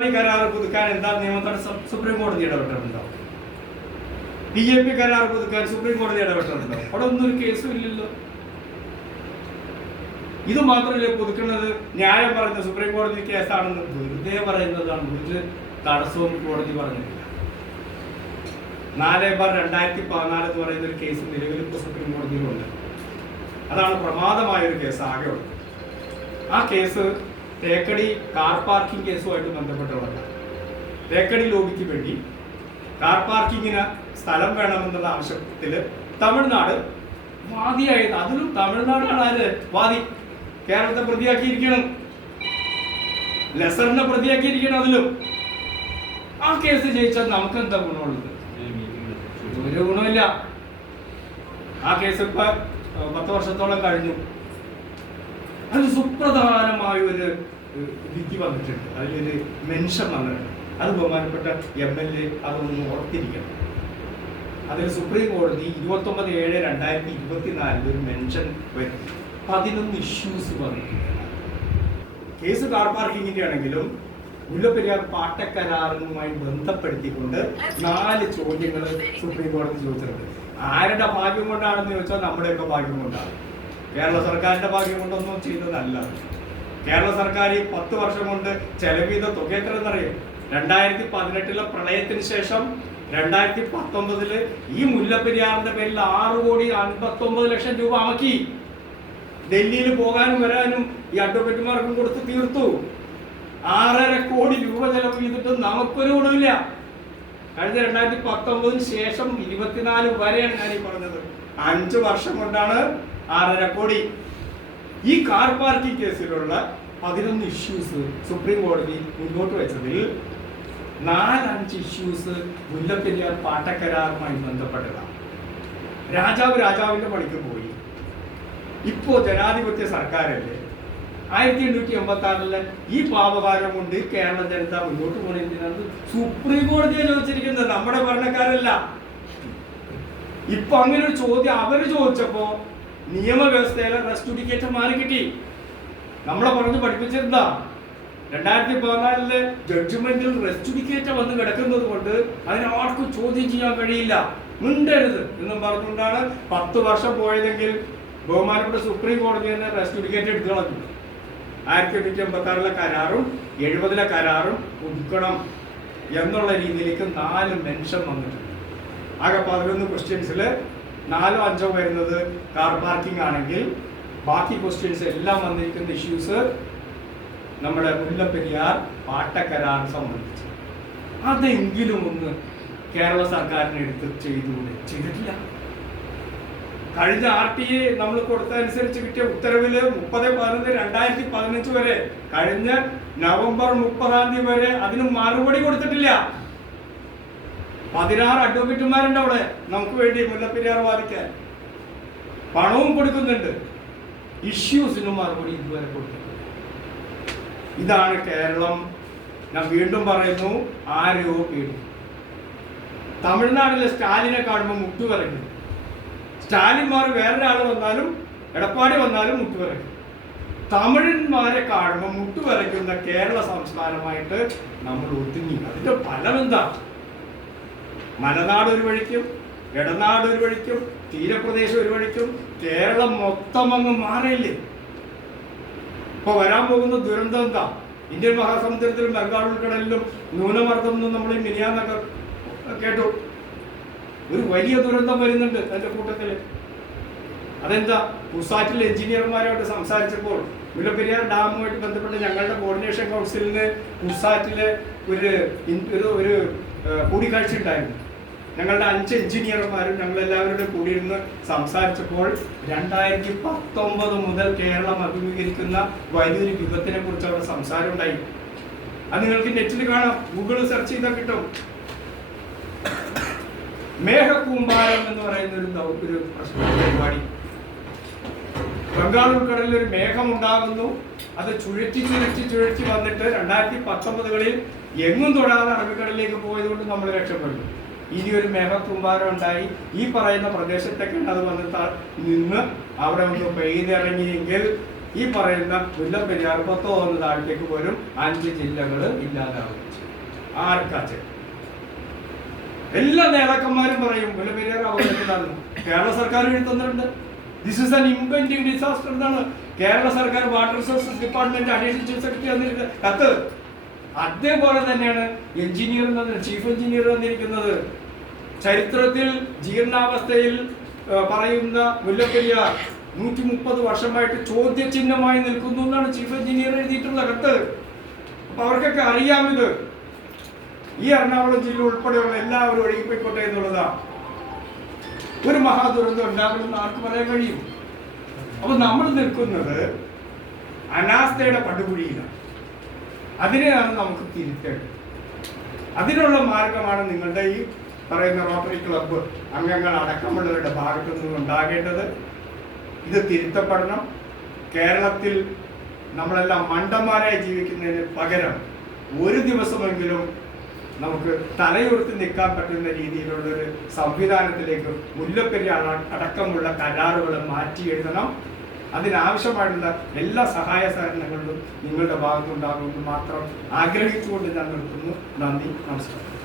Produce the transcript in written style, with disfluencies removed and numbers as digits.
കരാർ പുതുക്കാൻ എന്താ നിയമതടസ്സം? സുപ്രീം കോടതി ഇടപെട്ടിട്ടുണ്ടോ? BJP കരാർ പുതുക്കാൻ സുപ്രീം കോടതി ഇടപെട്ടിട്ടുണ്ടോ? അവിടെ ഒന്നും ഒരു കേസും ഇല്ലല്ലോ. ഇത് മാത്രമല്ലേ പുതുക്കുന്നത്? ന്യായം പറയുന്നത് സുപ്രീം കോടതി കേസാണെന്ന് വെറുതെ പറയുന്നതാണ്. ഒരു തടസ്സവും കോടതി പറഞ്ഞിട്ടില്ല. 4/2014 എന്ന് പറയുന്ന ഒരു കേസ് നിലവിൽ ഇപ്പോൾ സുപ്രീം കോടതിയിലുണ്ട്. അതാണ് പ്രമാദമായ ഒരു കേസ് ആകെ ഉള്ളത്. ആ കേസ് തേക്കടി കാർ പാർക്കിംഗ് കേസുമായിട്ട് ബന്ധപ്പെട്ടുള്ളതാണ്. തേക്കടി ലോബിക്ക് വേണ്ടി കാർ പാർക്കിങ്ങിന് സ്ഥലം വേണമെന്നുള്ള ആവശ്യത്തിൽ തമിഴ്നാട് വാദിയായത്. അതിലും തമിഴ്നാടാണ് ആര് വാദി? കേരളത്തെ പ്രതിയാക്കിയിരിക്കണം, ലെസറിനെ പ്രതിയാക്കിയിരിക്കണം. അതിലും ആ കേസ് ജയിച്ചാൽ നമുക്ക് എന്താ ഗുണമുള്ളത്? ഒരു ഗുണമില്ല. ആ കേസ് ഇപ്പൊ 10 വർഷത്തോളം കഴിഞ്ഞു. അത് സുപ്രധാനമായ ഒരു വിധി വന്നിട്ടുണ്ട്, അതിലൊരു മെൻഷൻ വന്നിട്ടുണ്ട്. അത് ബഹുമാനപ്പെട്ട MLA അതൊന്ന് ഓർത്തിരിക്കണം. അതിൽ സുപ്രീം കോടതി 29/7/2024 ഒരു മെൻഷൻ വരുത്തി 11 ഇഷ്യൂസ് വന്നിട്ടുണ്ട്. കേസ് കാർ പാർക്കിങ്ങിന്റെ ആണെങ്കിലും മുല്ലപ്പെരിയാർ പാട്ടക്കരാറുമായി ബന്ധപ്പെടുത്തിക്കൊണ്ട് 4 ചോദ്യങ്ങൾ സുപ്രീം കോടതി ചോദിച്ചിട്ടുണ്ട്. ആരുടെ ഭാഗ്യം കൊണ്ടാണെന്ന് ചോദിച്ചാൽ നമ്മുടെയൊക്കെ ഭാഗ്യം കൊണ്ടാണ്. കേരള സർക്കാരിന്റെ ഭാഗ്യം കൊണ്ടൊന്നും ചെയ്തതല്ല. കേരള സർക്കാർ 10 വർഷം കൊണ്ട് ചെലവ് ചെയ്ത തുക എത്ര എന്നറിയാം? 2018 പ്രളയത്തിന് ശേഷം 2019 ഈ മുല്ലപ്പെരിയാറിന്റെ പേരിൽ 6,59,00,000 രൂപ ആക്കി. ഡൽഹിയിൽ പോകാനും വരാനും ഈ അഡ്വക്കേറ്റുമാർക്കും കൊടുത്ത് തീർത്തു. 6.5 കോടി രൂപ ചെലവ് ചെയ്തിട്ട് നമുക്കൊരു ഗുണമില്ല. കഴിഞ്ഞ 2019 ശേഷം 24 വരെയാണ് ഞാൻ ഈ പറഞ്ഞത്. 5 വർഷം കൊണ്ടാണ് 6.5 കോടി. ഈ കാർ പാർക്കിംഗ് കേസിലുള്ള 11 ഇഷ്യൂസ് സുപ്രീം കോടതി മുന്നോട്ട് വെച്ചതിൽ 4-5 ഇഷ്യൂസ് മുല്ലപ്പെരിയാർ പാട്ടക്കരാറുമായി ബന്ധപ്പെട്ടതാണ്. രാജാവിന്റെ പണിക്ക് പോയി. ഇപ്പോ ജനാധിപത്യ സർക്കാരല്ലേ, 1886 ഈ പാപഭാരം കൊണ്ട് കേരള ജനത മുന്നോട്ട് പോകുന്നത് സുപ്രീം കോടതിയെ ചോദിച്ചിരിക്കുന്നത്, നമ്മുടെ ഭരണക്കാരല്ല. ഇപ്പൊ അങ്ങനെ ഒരു ചോദ്യം അവര് ചോദിച്ചപ്പോ നിയമവ്യവസ്ഥയിലെ റെസ്റ്റുഡിക്കേറ്റ് മാറി കിട്ടി. നമ്മളെ പറഞ്ഞ് പഠിപ്പിച്ചിരുന്ന 2014 ജഡ്ജ്മെന്റിൽ റെസ്റ്റുഡിക്കേറ്റ് വന്ന് കിടക്കുന്നത് കൊണ്ട് അതിനാർക്കും ചോദ്യം ചെയ്യാൻ കഴിയില്ല, മിണ്ടരുത് എന്നും പറഞ്ഞുകൊണ്ടാണ് 10 വർഷം പോയതെങ്കിൽ ബഹുമാനപ്പെട്ട സുപ്രീം കോടതി തന്നെ റെസ്റ്റുഡിക്കേറ്റ് എടുത്തു കളഞ്ഞു. 1886 കരാറും 70 കരാറും പുതുക്കണം എന്നുള്ള രീതിയിലേക്ക് 4 മെൻഷൻ വന്നിട്ടുണ്ട്. ആകെ 11 ക്വസ്റ്റ്യൻസിൽ 4-5 വരുന്നത് കാർ പാർക്കിംഗ് ആണെങ്കിൽ ബാക്കി ക്വസ്റ്റ്യൻസ് എല്ലാം വന്നിരിക്കുന്ന ഇഷ്യൂസ് നമ്മുടെ മുല്ലപ്പെരിയാർ പാട്ടക്കരാർ സംബന്ധിച്ച്. അതെങ്കിലും ഒന്ന് കേരള സർക്കാരിനെ എടുത്ത് ചെയ്തിട്ടില്ല. കഴിഞ്ഞ RTA നമ്മൾ കൊടുത്തനുസരിച്ച് കിട്ടിയ ഉത്തരവില് 30/11/2015 വരെ, കഴിഞ്ഞ നവംബർ 30 വരെ അതിന് മറുപടി കൊടുത്തിട്ടില്ല. 16 അഡ്വക്കേറ്റുമാരുണ്ട് അവിടെ നമുക്ക് വേണ്ടി മുല്ലപ്പെരിയാർ വാദിക്കാൻ. പണവും കൊടുക്കുന്നുണ്ട്. ഇഷ്യൂസിനും മറുപടി ഇതുവരെ കൊടുത്തിട്ടില്ല. ഇതാണ് കേരളം. ഞാൻ വീണ്ടും പറയുന്നു, ആരെയോ പേടി. തമിഴ്നാട്ടിലെ സ്റ്റാലിനെ കാണുമ്പോൾ മുട്ടുവരയ്ക്കും. സ്റ്റാലിന്മാർ വേറൊരാൾ വന്നാലും എടപ്പാടി വന്നാലും മുട്ടുവരയ്ക്കും. തമിഴന്മാരെ കാണുമ്പോൾ മുട്ടുവരയ്ക്കുന്ന കേരള സംസ്ഥാനമായിട്ട് നമ്മൾ ഒതുങ്ങി. അതിന്റെ ഫലം എന്താ? മലനാട് ഒരു വഴിക്കും, ഇടനാട് ഒരു വഴിക്കും, തീരപ്രദേശം ഒരു വഴിക്കും, കേരളം മൊത്തം അങ്ങ് മാറിയില്ലേ? ഇപ്പൊ വരാൻ പോകുന്ന ദുരന്തം എന്താ? ഇന്ത്യൻ മഹാസമുദ്രത്തിലും ബംഗാൾ ഉൾക്കടലിലും ന്യൂനമർദ്ദം എന്നും നമ്മൾ ഈ മിനിയാന്നൊക്കെ കേട്ടു. ഒരു വലിയ ദുരന്തം വരുന്നുണ്ട് അതിന്റെ കൂട്ടത്തില്. അതെന്താ? കുസാറ്റിലെ എഞ്ചിനീയർമാരോട് സംസാരിച്ചപ്പോൾ മുല്ലപ്പെരിയാർ ഡാമുമായിട്ട് ബന്ധപ്പെട്ട് ഞങ്ങളുടെ കോർഡിനേഷൻ കൗൺസിലിന് കുസാറ്റിലെ ഒരു കൂടിക്കാഴ്ച ഉണ്ടായിരുന്നു. ഞങ്ങളുടെ 5 എഞ്ചിനീയർമാരും ഞങ്ങളെല്ലാവരുടെ കൂടിയിരുന്ന് സംസാരിച്ചപ്പോൾ 2019 മുതൽ കേരളം അഭിമുഖീകരിക്കുന്ന വലിയൊരു വിപത്തിനെ കുറിച്ച് അവിടെ സംസാരം ഉണ്ടായി. അത് നിങ്ങൾക്ക് നെറ്റിൽ കാണാം, ഗൂഗിളിൽ സെർച്ച് ചെയ്താൽ കിട്ടും. മേഘകൂമ്പാരം എന്ന് പറയുന്ന ഒരു പരിപാടി. ബംഗാൾ ഉൾക്കടലിൽ ഒരു മേഘം ഉണ്ടാകുന്നു. അത് ചുഴറ്റി വന്നിട്ട് 2019 എങ്ങും തൊടാതെ അറബിക്കടലിലേക്ക് പോയതുകൊണ്ട് നമ്മൾ രക്ഷപ്പെട്ടു. ഇനി ഒരു മേഘകൂമ്പാരം ഉണ്ടായി ഈ പറയുന്ന പ്രദേശത്തൊക്കെ അത് വന്നിട്ട് നിന്ന് അവിടെ ഒന്ന് പെയ്തിറങ്ങിയെങ്കിൽ ഈ പറയുന്ന മുല്ലപ്പെരിയാർ 10 താഴത്തേക്ക് പോലും 5 ജില്ലകൾ ഇല്ലാതാവും. ആർക്കാ? എല്ലാ നേതാക്കന്മാരും പറയും മുല്ലപ്പെരിയാർ അപകടത്തിലാണെന്ന്. കേരള സർക്കാർ എഴുതുന്നുണ്ട് this is an impending disaster എന്നാണ് കേരള സർക്കാർ water resources department additional chief secretary വന്നിരിക്കുന്ന കത്ത്. അതേപോലെ തന്നെയാണ് എഞ്ചിനീയർ ചീഫ് എഞ്ചിനീയർ വന്നിരിക്കുന്നത്. ചരിത്രത്തിൽ ജീർണാവസ്ഥയിൽ പറയുന്ന മുല്ലപ്പെരിയാർ 130 വർഷമായിട്ട് ചോദ്യചിഹ്നമായി നിൽക്കുന്നു എന്നാണ് ചീഫ് എഞ്ചിനീയർ എഴുതിയിട്ടുള്ള കത്ത്. അപ്പൊ അവർക്കൊക്കെ അറിയാമിത്. ഈ എറണാകുളം ജില്ല ഉൾപ്പെടെയുള്ള എല്ലാവരും ഒഴുകിപ്പോയിക്കോട്ടെ എന്നുള്ളതാണ്. ഒരു മഹാദുരന്തം ഉണ്ടാകുമെന്ന് ആർക്ക് പറയാൻ കഴിയും? അപ്പൊ നമ്മൾ നിൽക്കുന്നത് അനാസ്ഥയുടെ പടുകുഴിയിലാണ്. അതിനെയാണ് നമുക്ക് തിരുത്തേണ്ടത്. അതിനുള്ള മാർഗമാണ് നിങ്ങളുടെ ഈ പറയുന്ന റോട്ടറി ക്ലബ്ബ് അംഗങ്ങൾ അടക്കമുള്ളവരുടെ ഭാഗത്തു നിന്നും ഉണ്ടാകേണ്ടത്. ഇത് തിരുത്തപ്പെടണം. കേരളത്തിൽ നമ്മളെല്ലാം മണ്ടന്മാരായി ജീവിക്കുന്നതിന് പകരം ഒരു ദിവസമെങ്കിലും നമുക്ക് തലയുയർത്തി നിൽക്കാൻ പറ്റുന്ന രീതിയിലുള്ളൊരു സംവിധാനത്തിലേക്ക് മുല്ലപ്പെരിയാർ അടക്കമുള്ള കരാറുകൾ മാറ്റി എഴുതണം. അതിനാവശ്യമായിട്ടുള്ള എല്ലാ സഹായ സഹകരണങ്ങളിലും നിങ്ങളുടെ ഭാഗത്തുണ്ടാകുമെന്ന് മാത്രം ആഗ്രഹിച്ചുകൊണ്ട് ഞാൻ നിർത്തുന്നു. നന്ദി, നമസ്കാരം.